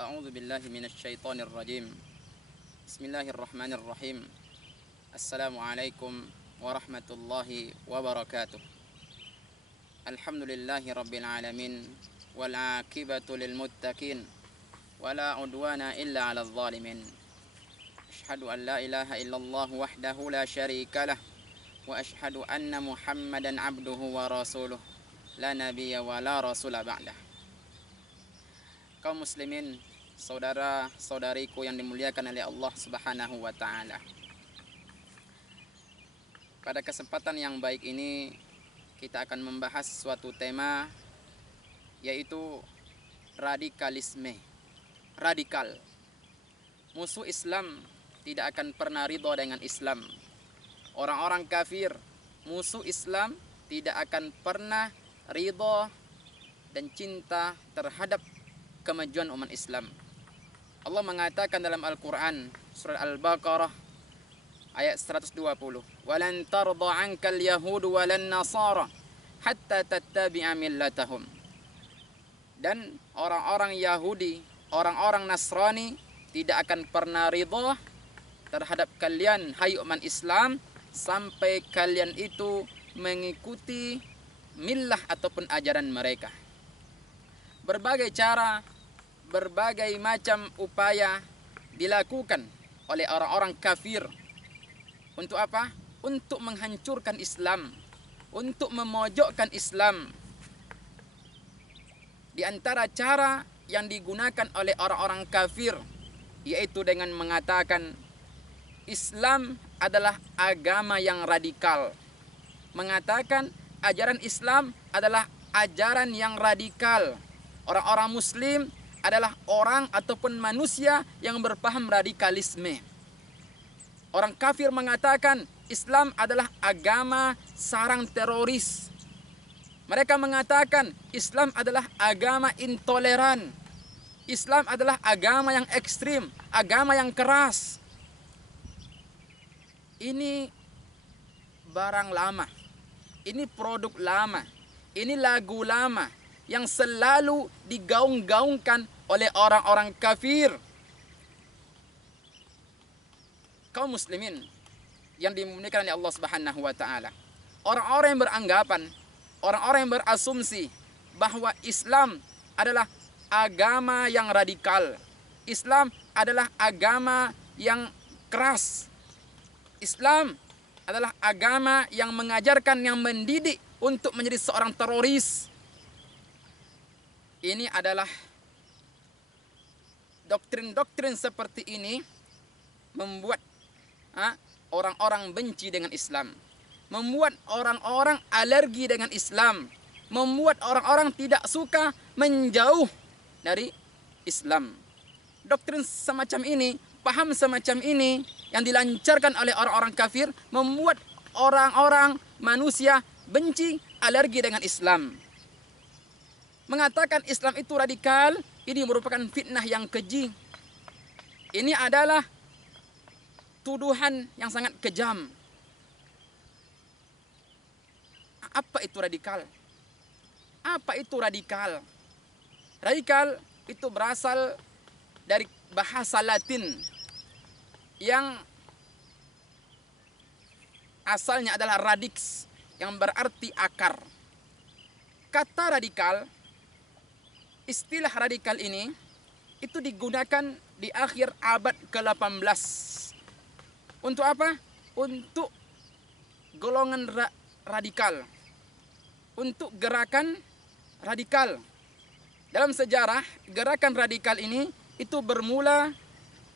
A'udzu billahi minasyaitonir rajim. Bismillahirrahmanirrahim. Assalamualaikum warahmatullahi wabarakatuh. Alhamdulillahi rabbil alamin wal 'aqibatu lil muttaqin wala 'udwana illa 'alal zalimin. Asyhadu an la ilaha illallah wahdahu la syarika lah wa asyhadu anna Muhammadan 'abduhu wa rasuluh la nabiyya wa la rasula ba'dah. Kaum muslimin, saudara-saudariku yang dimuliakan oleh Allah Subhanahu wa taala. Pada kesempatan yang baik ini kita akan membahas suatu tema, yaitu radikalisme. Radikal. Musuh Islam tidak akan pernah ridho dengan Islam. Orang-orang kafir, musuh Islam, tidak akan pernah ridho dan cinta terhadap kemajuan umat Islam. Allah mengatakan dalam Al-Quran surah Al-Baqarah ayat 120, "Walan tarda 'ankal yahudu walan nasara hatta tattabi'a millatahum." Dan orang-orang Yahudi, orang-orang Nasrani tidak akan pernah ridha terhadap kalian hai umat Islam sampai kalian itu mengikuti millah ataupun ajaran mereka. Berbagai cara, berbagai macam upaya dilakukan oleh orang-orang kafir. Untuk apa? Untuk menghancurkan Islam, untuk memojokkan Islam. Di antara cara yang digunakan oleh orang-orang kafir, yaitu dengan mengatakan Islam adalah agama yang radikal. Mengatakan ajaran Islam adalah ajaran yang radikal. Orang-orang Muslim adalah orang ataupun manusia yang berpaham radikalisme. Orang kafir mengatakan Islam adalah agama sarang teroris. Mereka mengatakan Islam adalah agama intoleran. Islam adalah agama yang ekstrim, agama yang keras. Ini barang lama. Ini produk lama. Ini lagu lama yang selalu digaung-gaungkan oleh orang-orang kafir. Kaum muslimin yang dimuliakan oleh Allah Subhanahu wa taala. Orang-orang yang beranggapan, orang-orang yang berasumsi bahwa Islam adalah agama yang radikal. Islam adalah agama yang keras. Islam adalah agama yang mengajarkan, yang mendidik untuk menjadi seorang teroris. Ini adalah doktrin-doktrin seperti ini membuat orang-orang benci dengan Islam, membuat orang-orang alergi dengan Islam, membuat orang-orang tidak suka, menjauh dari Islam. Doktrin semacam ini, paham semacam ini yang dilancarkan oleh orang-orang kafir membuat orang-orang manusia benci, alergi dengan Islam. Mengatakan Islam itu radikal, ini merupakan fitnah yang keji. Ini adalah tuduhan yang sangat kejam. Apa itu radikal? Apa itu radikal? Radikal itu berasal dari bahasa Latin yang asalnya adalah radix, yang berarti akar. Kata radikal, istilah radikal ini itu digunakan di akhir abad ke-18. Untuk apa? Untuk golongan radikal. Untuk gerakan radikal. Dalam sejarah, gerakan radikal ini itu bermula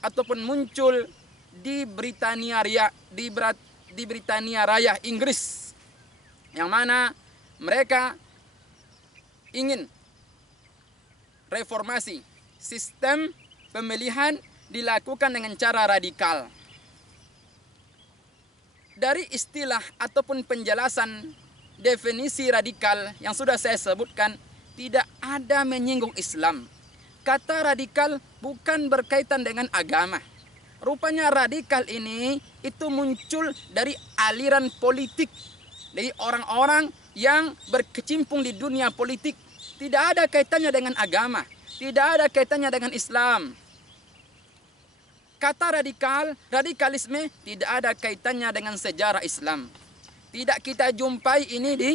ataupun muncul di Britania Raya, Inggris. Yang mana mereka ingin reformasi, sistem pemilihan dilakukan dengan cara radikal. Dari istilah ataupun penjelasan definisi radikal yang sudah saya sebutkan, tidak ada menyinggung Islam. Kata radikal bukan berkaitan dengan agama. Rupanya radikal ini itu muncul dari aliran politik, dari orang-orang yang berkecimpung di dunia politik. Tidak ada kaitannya dengan agama. tidak ada kaitannya dengan Islam. Kata radikalisme tidak ada kaitannya dengan sejarah Islam. Tidak kita jumpai ini di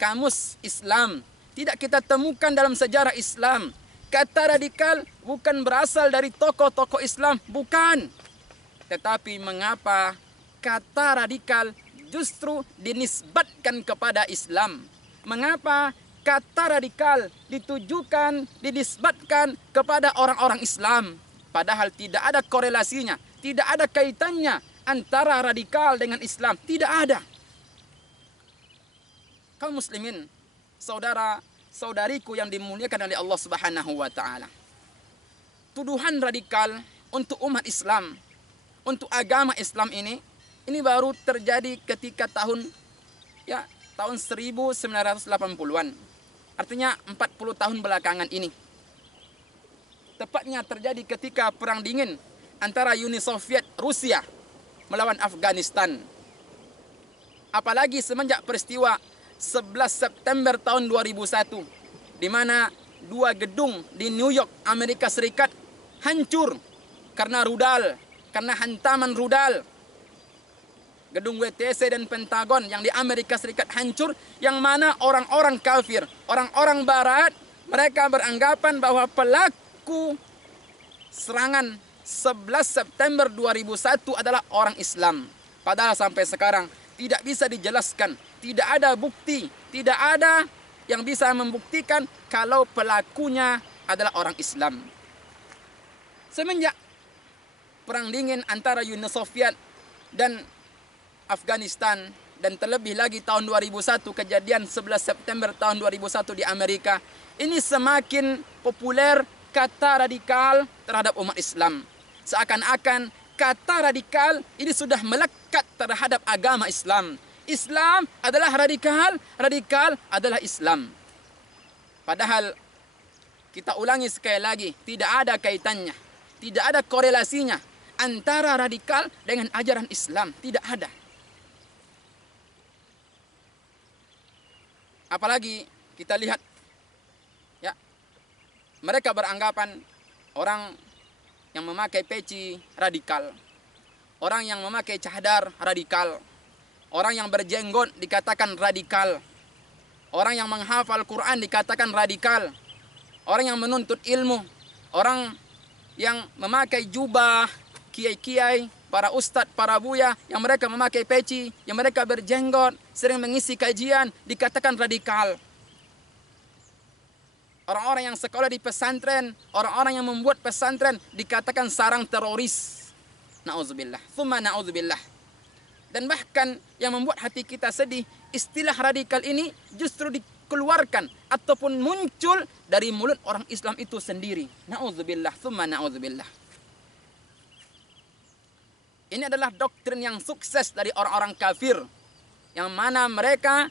kamus Islam. Tidak kita temukan dalam sejarah Islam. Kata radikal bukan berasal dari tokoh-tokoh Islam, bukan. Tetapi mengapa kata radikal justru dinisbatkan kepada Islam? Mengapa kata radikal dinisbatkan kepada orang-orang Islam? Padahal tidak ada korelasinya, tidak ada kaitannya antara radikal dengan Islam. Tidak ada. Kaum muslimin, saudara-saudariku yang dimuliakan oleh Allah Subhanahu wa taala. Tuduhan radikal untuk umat Islam, untuk agama Islam ini baru terjadi ketika tahun 1980-an. Artinya 40 tahun belakangan ini. Tepatnya terjadi ketika perang dingin antara Uni Soviet Rusia melawan Afghanistan. Apalagi semenjak peristiwa 11 September tahun 2001 di mana 2 gedung di New York, Amerika Serikat hancur karena hantaman rudal. Gedung WTC dan Pentagon yang di Amerika Serikat hancur, yang mana orang-orang kafir, orang-orang barat, mereka beranggapan bahwa pelaku serangan 11 September 2001 adalah orang Islam. Padahal sampai sekarang tidak bisa dijelaskan, tidak ada bukti, tidak ada yang bisa membuktikan kalau pelakunya adalah orang Islam. Semenjak perang dingin antara Uni Soviet dan Afghanistan, dan terlebih lagi tahun 2001 kejadian 11 September tahun 2001 di Amerika, ini semakin populer kata radikal terhadap umat Islam. Seakan-akan kata radikal ini sudah melekat terhadap agama Islam. Islam adalah radikal, radikal adalah Islam. Padahal kita ulangi sekali lagi, tidak ada kaitannya, tidak ada korelasinya antara radikal dengan ajaran Islam, tidak ada. Apalagi kita lihat, ya, mereka beranggapan orang yang memakai peci radikal, orang yang memakai cadar radikal, orang yang berjenggot dikatakan radikal, orang yang menghafal Quran dikatakan radikal, orang yang menuntut ilmu, orang yang memakai jubah, kiai-kiai, para ustadz, para buya, yang mereka memakai peci, yang mereka berjenggot, sering mengisi kajian, dikatakan radikal. Orang-orang yang sekolah di pesantren, orang-orang yang membuat pesantren, dikatakan sarang teroris. Na'udzubillah, thumma na'udzubillah. Dan bahkan yang membuat hati kita sedih, istilah radikal ini justru dikeluarkan ataupun muncul dari mulut orang Islam itu sendiri. Na'udzubillah, thumma na'udzubillah. Ini adalah doktrin yang sukses dari orang-orang kafir, yang mana mereka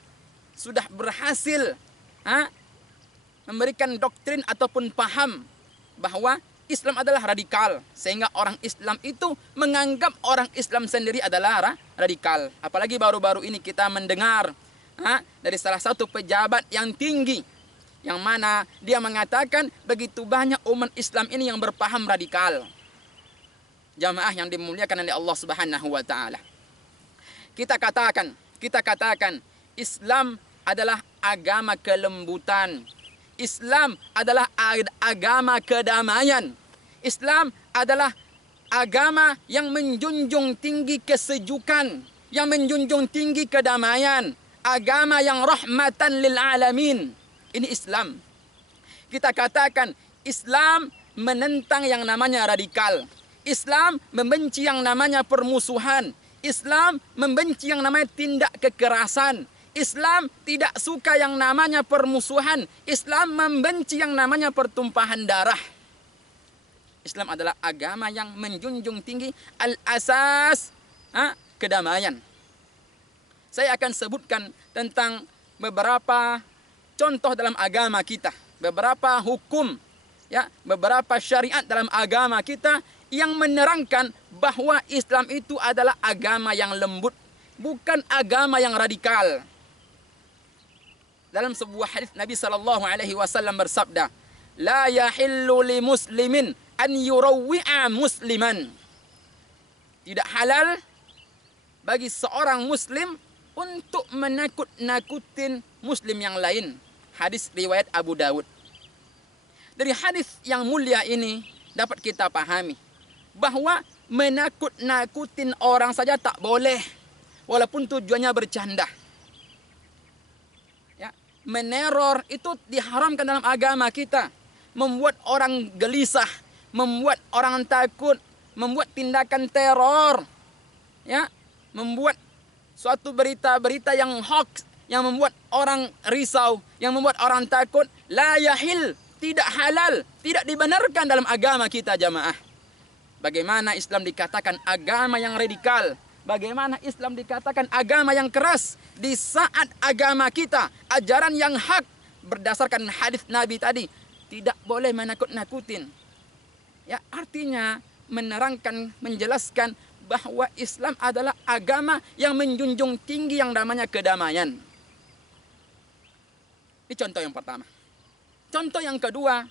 sudah berhasil memberikan doktrin ataupun paham bahwa Islam adalah radikal, sehingga orang Islam itu menganggap orang Islam sendiri adalah radikal. Apalagi baru-baru ini kita mendengar dari salah satu pejabat yang tinggi, yang mana dia mengatakan begitu banyak umat Islam ini yang berpaham radikal. Jamaah yang dimuliakan oleh Allah Subhanahu wa taala. Kita katakan Islam adalah agama kelembutan. Islam adalah agama kedamaian. Islam adalah agama yang menjunjung tinggi kesejukan, yang menjunjung tinggi kedamaian, agama yang rahmatan lil alamin. Ini Islam. Kita katakan Islam menentang yang namanya radikal. Islam membenci yang namanya permusuhan. Islam membenci yang namanya tindak kekerasan. Islam tidak suka yang namanya permusuhan. Islam membenci yang namanya pertumpahan darah. Islam adalah agama yang menjunjung tinggi al-asas kedamaian. Saya akan sebutkan tentang beberapa contoh dalam agama kita, beberapa hukum, beberapa syariat dalam agama kita yang menerangkan bahwa Islam itu adalah agama yang lembut, bukan agama yang radikal. Dalam sebuah hadis Nabi sallallahu alaihi wasallam bersabda, la yahillu li muslimin an yurawwi'a musliman. Tidak halal bagi seorang muslim untuk menakut-nakutin muslim yang lain. Hadis riwayat Abu Dawud. Dari hadis yang mulia ini dapat kita pahami bahwa menakut-nakutin orang saja tak boleh, walaupun tujuannya bercanda. Ya, meneror itu diharamkan dalam agama kita. Membuat orang gelisah, membuat orang takut, membuat tindakan teror, ya, membuat suatu berita-berita yang hoax, yang membuat orang risau, yang membuat orang takut, la yahil, tidak halal, tidak dibenarkan dalam agama kita jamaah. Bagaimana Islam dikatakan agama yang radikal, bagaimana Islam dikatakan agama yang keras, di saat agama kita, ajaran yang hak, berdasarkan hadis Nabi tadi, tidak boleh menakut-nakutin. Ya, artinya menerangkan, menjelaskan bahwa Islam adalah agama yang menjunjung tinggi yang namanya kedamaian. Ini contoh yang pertama. Contoh yang kedua,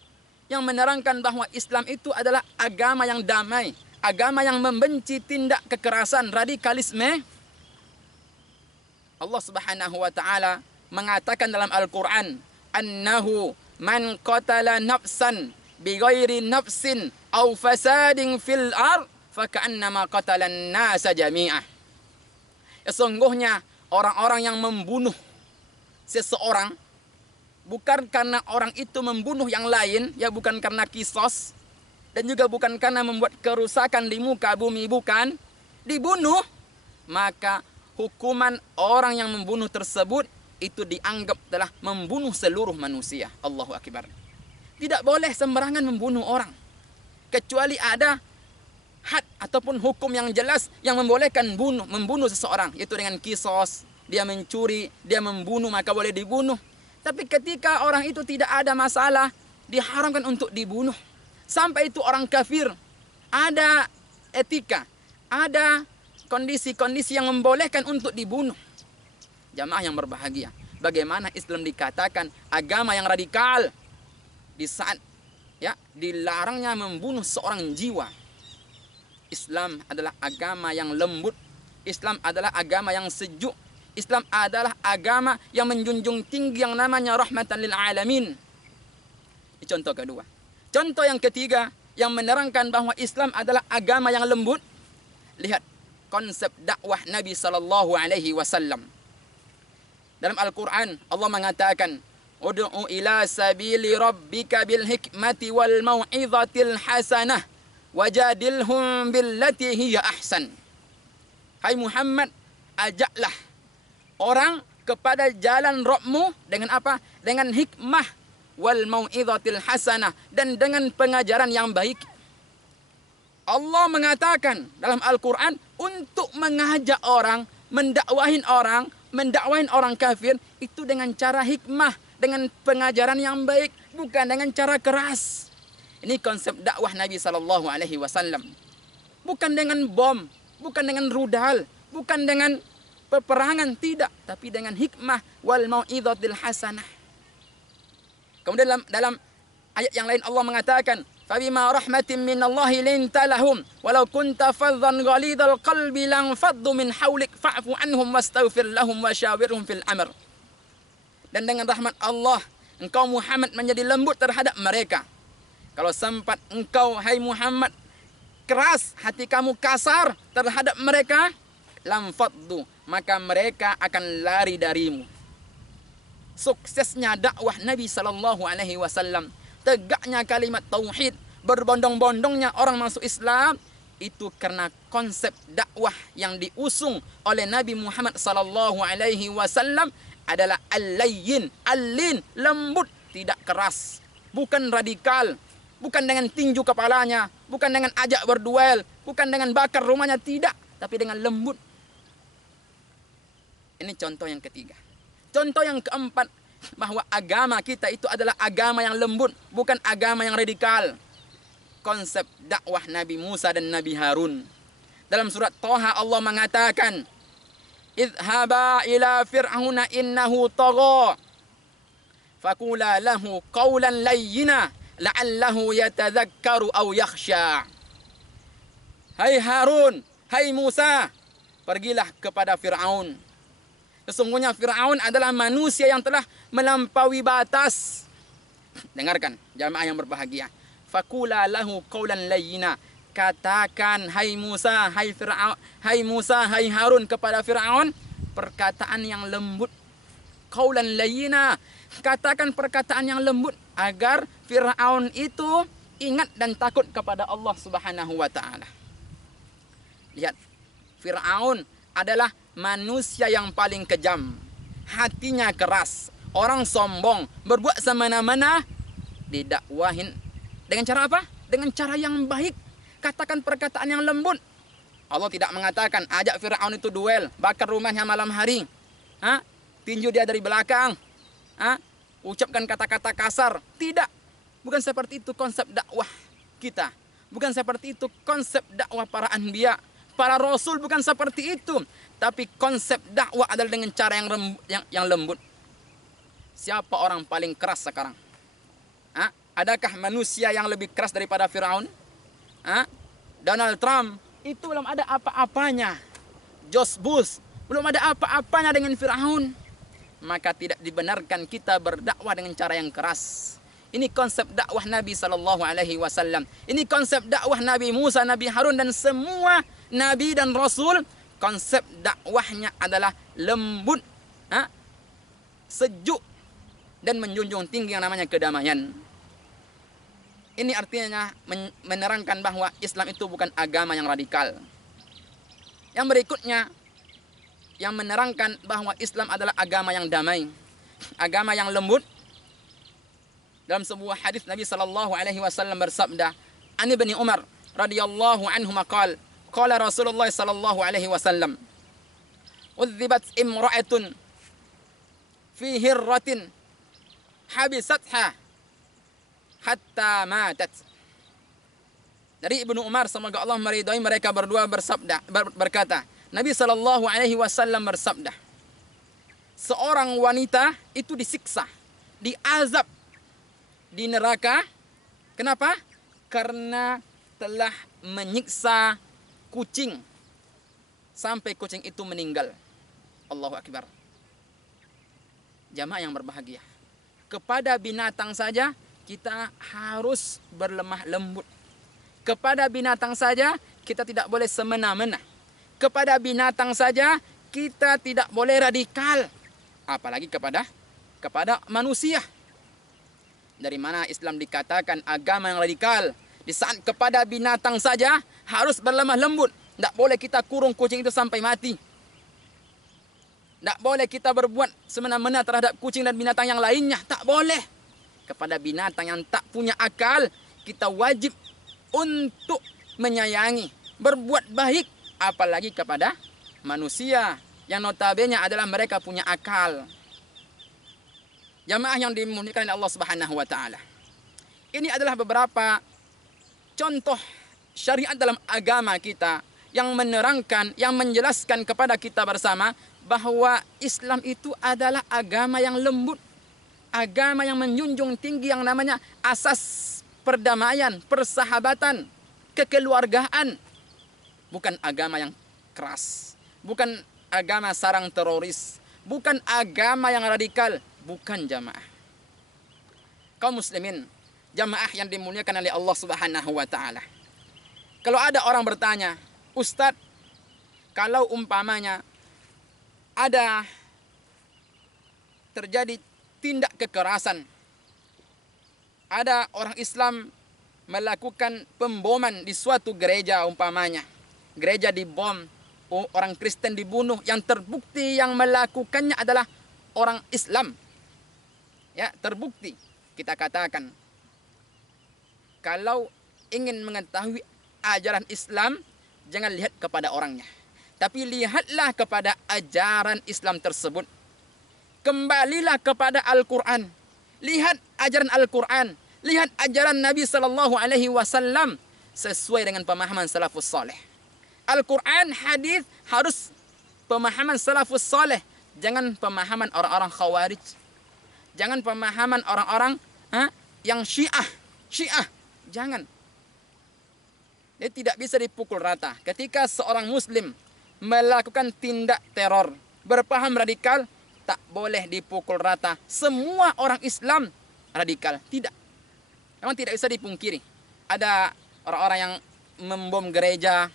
yang menerangkan bahwa Islam itu adalah agama yang damai, agama yang membenci tindak kekerasan, radikalisme. Allah Subhanahu wa taala mengatakan dalam Al-Qur'an, "Annahu man qatala nafsan bighairi nafsin aw fasadin fil ard faka'annama qatalan nasa jami'ah." Sesungguhnya orang-orang yang membunuh seseorang bukan karena orang itu membunuh yang lain, ya bukan karena kisos, dan juga bukan karena membuat kerusakan di muka bumi, bukan, dibunuh, maka hukuman orang yang membunuh tersebut itu dianggap telah membunuh seluruh manusia. Allahu Akbar. Tidak boleh sembarangan membunuh orang, kecuali ada had ataupun hukum yang jelas yang membolehkan membunuh seseorang, itu dengan kisos, dia mencuri, dia membunuh, maka boleh dibunuh. Tapi ketika orang itu tidak ada masalah, diharamkan untuk dibunuh. Sampai itu orang kafir, ada etika, ada kondisi-kondisi yang membolehkan untuk dibunuh. Jamaah yang berbahagia, bagaimana Islam dikatakan agama yang radikal di saat ya dilarangnya membunuh seorang jiwa. Islam adalah agama yang lembut, Islam adalah agama yang sejuk, Islam adalah agama yang menjunjung tinggi yang namanya rahmatan lil alamin. Ini contoh kedua. Contoh yang ketiga yang menerangkan bahwa Islam adalah agama yang lembut. Lihat konsep dakwah Nabi sallallahu alaihi wasallam. Dalam Al-Qur'an Allah mengatakan, "Ud'u ila sabili rabbika bil hikmati wal mau'izatil hasanah wajadilhum billati hiya ahsan." Hai Muhammad, ajaklah orang kepada jalan Rabbmu dengan apa? Dengan hikmah wal mau'izatil hasanah, dan dengan pengajaran yang baik. Allah mengatakan dalam Al-Qur'an untuk mengajak orang, mendakwahin orang kafir itu dengan cara hikmah, dengan pengajaran yang baik, bukan dengan cara keras. Ini konsep dakwah Nabi sallallahu alaihi wasallam. Bukan dengan bom, bukan dengan rudal, bukan dengan peperangan, tidak, tapi dengan hikmah wal mau'izatil hasanah. Kemudian dalam ayat yang lain Allah mengatakan, "Fabima rahmatin minallahi linta lahum walau kunta faddan ghalidhal qalbi lan faddu min hawlik fa'fu anhum wastaghfir lahum wasyawirhum fil amr." Dan dengan rahmat Allah engkau Muhammad menjadi lembut terhadap mereka. Kalau sempat engkau hai Muhammad keras, hati kamu kasar terhadap mereka, lam faddu, maka mereka akan lari darimu. Suksesnya dakwah Nabi sallallahu alaihi wasallam, tegaknya kalimat tauhid, berbondong-bondongnya orang masuk Islam, itu karena konsep dakwah yang diusung oleh Nabi Muhammad sallallahu alaihi wasallam adalah al-layyin, al-lin, lembut, tidak keras, bukan radikal, bukan dengan tinju kepalanya, bukan dengan ajak berduel, bukan dengan bakar rumahnya, tidak, tapi dengan lembut. Ini contoh yang ketiga. Contoh yang keempat, bahwa agama kita itu adalah agama yang lembut, bukan agama yang radikal. Konsep dakwah Nabi Musa dan Nabi Harun. Dalam surat Thaha Allah mengatakan, "Idhaba ila fir'auna innahu tagha, faqula lahu qawlan layyina la'allahu yatadzakkaru aw yakhsha. Hai Harun, hai Musa, pergilah kepada Fir'aun. Sesungguhnya Fir'aun adalah manusia yang telah melampaui batas. Dengarkan jamaah yang berbahagia. Faqula lahu qawlan layyina. Katakan hai Musa, hai Fir'aun, hai Musa, hai Harun kepada Fir'aun perkataan yang lembut. Qawlan layyina. Katakan perkataan yang lembut agar Fir'aun itu ingat dan takut kepada Allah Subhanahu wa taala. Lihat, Fir'aun adalah manusia yang paling kejam. Hatinya keras, orang sombong, berbuat semena-mena, didakwahin dengan cara apa? Dengan cara yang baik. Katakan perkataan yang lembut. Allah tidak mengatakan ajak Fir'aun itu duel, bakar rumahnya malam hari. Tinju dia dari belakang. Ucapkan kata-kata kasar. Tidak. Bukan seperti itu konsep dakwah kita. Bukan seperti itu konsep dakwah para anbiya. Para rasul bukan seperti itu. Tapi konsep dakwah adalah dengan cara yang lembut. Siapa orang paling keras sekarang? Adakah manusia yang lebih keras daripada Fir'aun? Donald Trump itu belum ada apa-apanya. George Bush belum ada apa-apanya dengan Fir'aun. Maka tidak dibenarkan kita berdakwah dengan cara yang keras. Ini konsep dakwah Nabi SAW. Ini konsep dakwah Nabi Musa, Nabi Harun dan semua Nabi dan Rasul. Konsep dakwahnya adalah lembut, sejuk dan menjunjung tinggi yang namanya kedamaian. Ini artinya menerangkan bahwa Islam itu bukan agama yang radikal. Yang berikutnya, yang menerangkan bahwa Islam adalah agama yang damai, agama yang lembut. Dalam sebuah hadis Nabi SAW bersabda, An Ibni Umar radhiyallahu anhu maqal, qala Rasulullah SAW, udhibat imra'atun fi hirratin habisatha hatta matat. Dari Ibnu Umar, semoga Allah meridhai mereka berdua, berkata, Nabi SAW bersabda, seorang wanita itu disiksa, diazab di neraka. Kenapa? Karena telah menyiksa kucing sampai kucing itu meninggal. Allahu Akbar. Jamaah yang berbahagia, kepada binatang saja kita harus berlemah lembut. Kepada binatang saja kita tidak boleh semena-mena. Kepada binatang saja kita tidak boleh radikal. Apalagi kepada manusia. Dari mana Islam dikatakan agama yang radikal? Di saat kepada binatang saja harus berlemah lembut. Tidak boleh kita kurung kucing itu sampai mati. Tidak boleh kita berbuat semena-mena terhadap kucing dan binatang yang lainnya. Tak boleh. Kepada binatang yang tak punya akal, kita wajib untuk menyayangi, berbuat baik. Apalagi kepada manusia yang notabene adalah mereka punya akal. Jamaah yang dimuliakan oleh Allah Subhanahu wa taala. Ini adalah beberapa contoh syariat dalam agama kita yang menerangkan, yang menjelaskan kepada kita bersama bahwa Islam itu adalah agama yang lembut, agama yang menjunjung tinggi yang namanya asas perdamaian, persahabatan, kekeluargaan. Bukan agama yang keras, bukan agama sarang teroris, bukan agama yang radikal. Bukan jamaah. Kaum muslimin, jamaah yang dimuliakan oleh Allah Subhanahu wa taala. Kalau ada orang bertanya, Ustadz, kalau umpamanya ada terjadi tindak kekerasan, ada orang Islam melakukan pemboman di suatu gereja umpamanya, gereja dibom, orang Kristen dibunuh, yang terbukti yang melakukannya adalah orang Islam. Ya, terbukti. Kita katakan, kalau ingin mengetahui ajaran Islam, jangan lihat kepada orangnya, tapi lihatlah kepada ajaran Islam tersebut. Kembalilah kepada Al-Quran. Lihat ajaran Al-Quran. Lihat ajaran Nabi SAW sesuai dengan pemahaman salafus saleh. Al-Quran, hadis harus pemahaman salafus saleh. Jangan pemahaman orang-orang khawarij. Jangan pemahaman orang-orang yang syiah. Syiah, jangan. Dia tidak bisa dipukul rata. Ketika seorang muslim melakukan tindak teror, berpaham radikal, tak boleh dipukul rata. Semua orang Islam radikal. Tidak. Memang tidak bisa dipungkiri. Ada orang-orang yang membom gereja,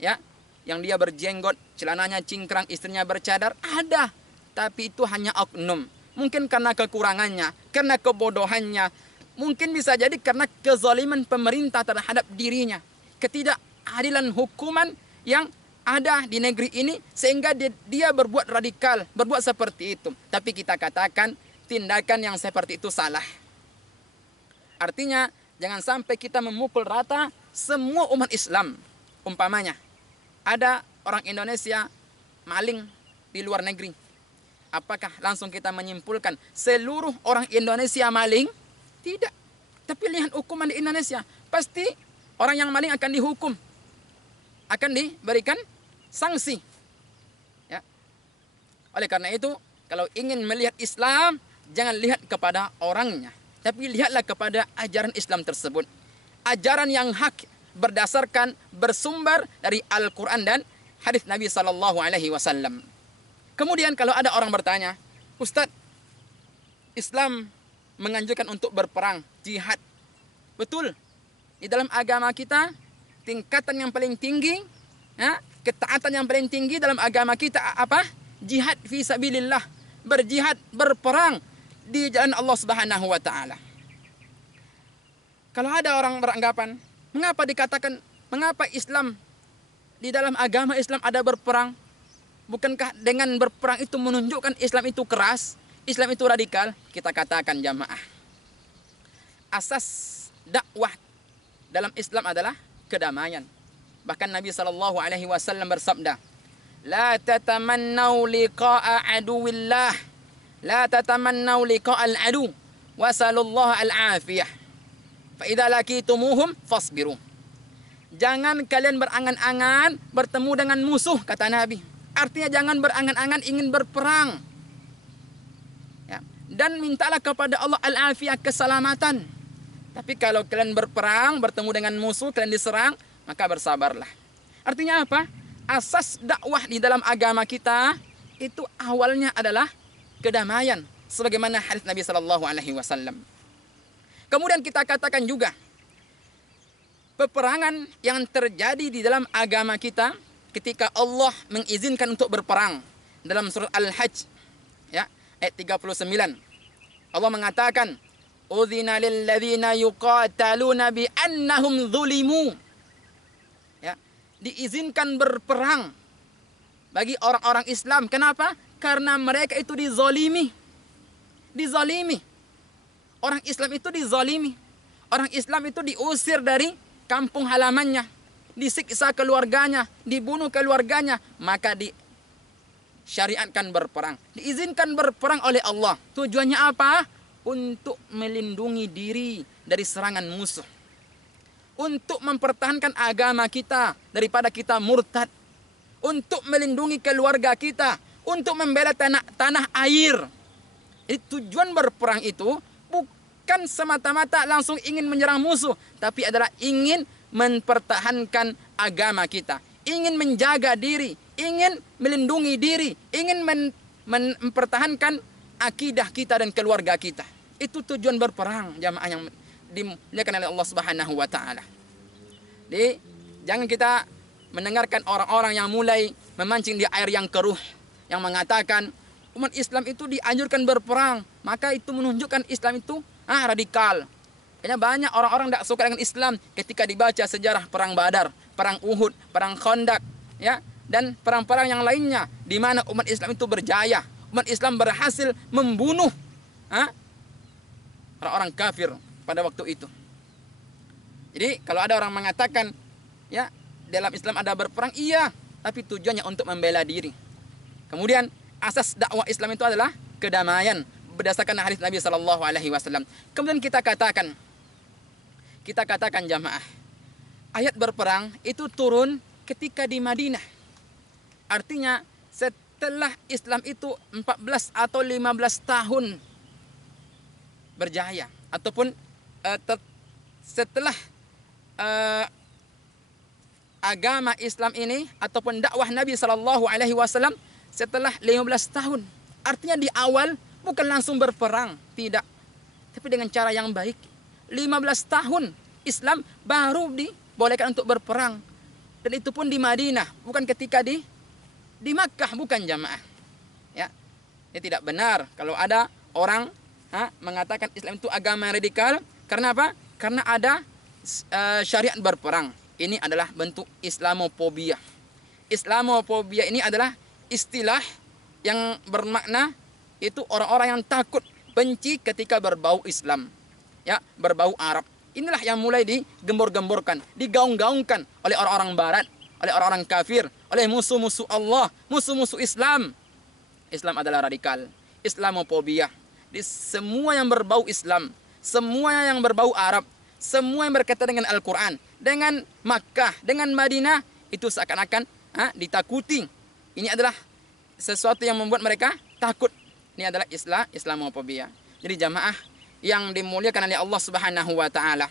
ya, yang dia berjenggot, celananya cingkrang, istrinya bercadar, ada. Tapi itu hanya oknum. Mungkin karena kekurangannya, karena kebodohannya, mungkin bisa jadi karena kezaliman pemerintah terhadap dirinya, ketidakadilan hukuman yang ada di negeri ini sehingga dia berbuat radikal, berbuat seperti itu. Tapi kita katakan tindakan yang seperti itu salah. Artinya jangan sampai kita memukul rata semua umat Islam. Umpamanya ada orang Indonesia maling di luar negeri. Apakah langsung kita menyimpulkan seluruh orang Indonesia maling? Tidak. Tapi lihat hukuman di Indonesia. Pasti orang yang maling akan dihukum. Akan diberikan sanksi. Ya. Oleh karena itu, kalau ingin melihat Islam, jangan lihat kepada orangnya. Tapi lihatlah kepada ajaran Islam tersebut. Ajaran yang hak berdasarkan, bersumber dari Al-Quran dan hadis Nabi SAW. Kemudian kalau ada orang bertanya, Ustadz, Islam menganjurkan untuk berperang, jihad. Betul. Di dalam agama kita, tingkatan yang paling tinggi, ya, ketaatan yang paling tinggi dalam agama kita apa? Jihad fi sabilillah. Berjihad, berperang di jalan Allah Subhanahu wa taala. Kalau ada orang beranggapan, mengapa Islam di dalam agama Islam ada berperang? Bukankah dengan berperang itu menunjukkan Islam itu keras, Islam itu radikal? Kita katakan jamaah, asas dakwah dalam Islam adalah kedamaian. Bahkan Nabi SAW bersabda, La tatamannau liqa'a aduwillah, La tatamannau liqa'al adu, Wasalullah al-afiyah, Fa'idha lakitumuhum fasbiru. Jangan kalian berangan-angan bertemu dengan musuh, kata Nabi. Artinya jangan berangan-angan ingin berperang. Ya. Dan mintalah kepada Allah al-afiyah, keselamatan. Tapi kalau kalian berperang, bertemu dengan musuh, kalian diserang, maka bersabarlah. Artinya apa? Asas dakwah di dalam agama kita itu awalnya adalah kedamaian, sebagaimana hadis Nabi SAW. Kemudian kita katakan juga, peperangan yang terjadi di dalam agama kita ketika Allah mengizinkan untuk berperang dalam surat Al-Hajj, ya, ayat 39. Allah mengatakan, "Udzina lil ladzina yuqataluna bi annahum zulimu." Ya, diizinkan berperang bagi orang-orang Islam. Kenapa? Karena mereka itu dizalimi. Dizalimi. Orang Islam itu dizalimi. Orang Islam itu diusir dari kampung halamannya, disiksa keluarganya, dibunuh keluarganya, maka disyariatkan berperang. Diizinkan berperang oleh Allah. Tujuannya apa? Untuk melindungi diri dari serangan musuh. Untuk mempertahankan agama kita daripada kita murtad. Untuk melindungi keluarga kita. Untuk membela tanah air. Tujuan berperang itu bukan semata-mata langsung ingin menyerang musuh, tapi adalah ingin mempertahankan agama kita, ingin menjaga diri, ingin melindungi diri, ingin mempertahankan akidah kita dan keluarga kita. Itu tujuan berperang, jamaah yang dimuliakan oleh Allah Subhanahu wa taala. Jadi jangan kita mendengarkan orang-orang yang mulai memancing di air yang keruh, yang mengatakan umat Islam itu dianjurkan berperang, maka itu menunjukkan Islam itu radikal. Kayaknya banyak orang-orang tidak suka dengan Islam ketika dibaca sejarah perang Badar, perang Uhud, perang Khandaq, ya, dan perang-perang yang lainnya di mana umat Islam itu berjaya. Umat Islam berhasil membunuh orang-orang kafir pada waktu itu. Jadi kalau ada orang mengatakan, ya, dalam Islam ada berperang, iya, tapi tujuannya untuk membela diri. Kemudian asas dakwah Islam itu adalah kedamaian berdasarkan hadis Nabi SAW. Kemudian kita katakan jamaah, ayat berperang itu turun ketika di Madinah. Artinya setelah Islam itu 14 atau 15 tahun berjaya ataupun setelah agama Islam ini ataupun dakwah Nabi Shallallahu Alaihi Wasallam setelah 15 tahun. Artinya di awal bukan langsung berperang, tidak, tapi dengan cara yang baik. 15 tahun Islam baru dibolehkan untuk berperang, dan itu pun di Madinah, bukan ketika di Makkah, bukan jamaah. Ya, ini tidak benar kalau ada orang mengatakan Islam itu agama radikal. Karena apa? Karena ada syariat berperang. Ini adalah bentuk Islamofobia. Islamofobia ini adalah istilah yang bermakna itu orang-orang yang takut, benci ketika berbau Islam, ya, berbau Arab. Inilah yang mulai digembor-gemborkan, digaung-gaungkan oleh orang-orang Barat, oleh orang-orang kafir, oleh musuh-musuh Allah, musuh-musuh Islam. Islam adalah radikal, Islamofobia. Di semua yang berbau Islam, semua yang berbau Arab, semua yang berkaitan dengan Al-Quran, dengan Makkah, dengan Madinah, itu seakan-akan ditakuti. Ini adalah sesuatu yang membuat mereka takut. Ini adalah Islamofobia. Jadi jamaah yang dimuliakan oleh Allah Subhanahu wa taala,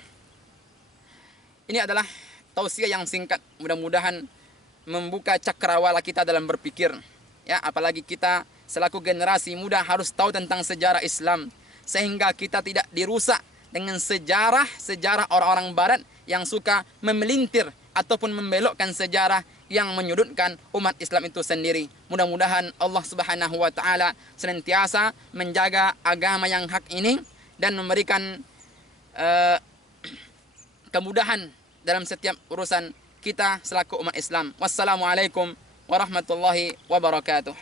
ini adalah tausiah yang singkat, mudah-mudahan membuka cakrawala kita dalam berpikir. Ya, apalagi kita selaku generasi muda harus tahu tentang sejarah Islam, sehingga kita tidak dirusak dengan sejarah orang-orang Barat yang suka memelintir ataupun membelokkan sejarah yang menyudutkan umat Islam itu sendiri. Mudah-mudahan Allah Subhanahu wa taala senantiasa menjaga agama yang hak ini dan memberikan kemudahan dalam setiap urusan kita selaku umat Islam. Wassalamualaikum warahmatullahi wabarakatuh.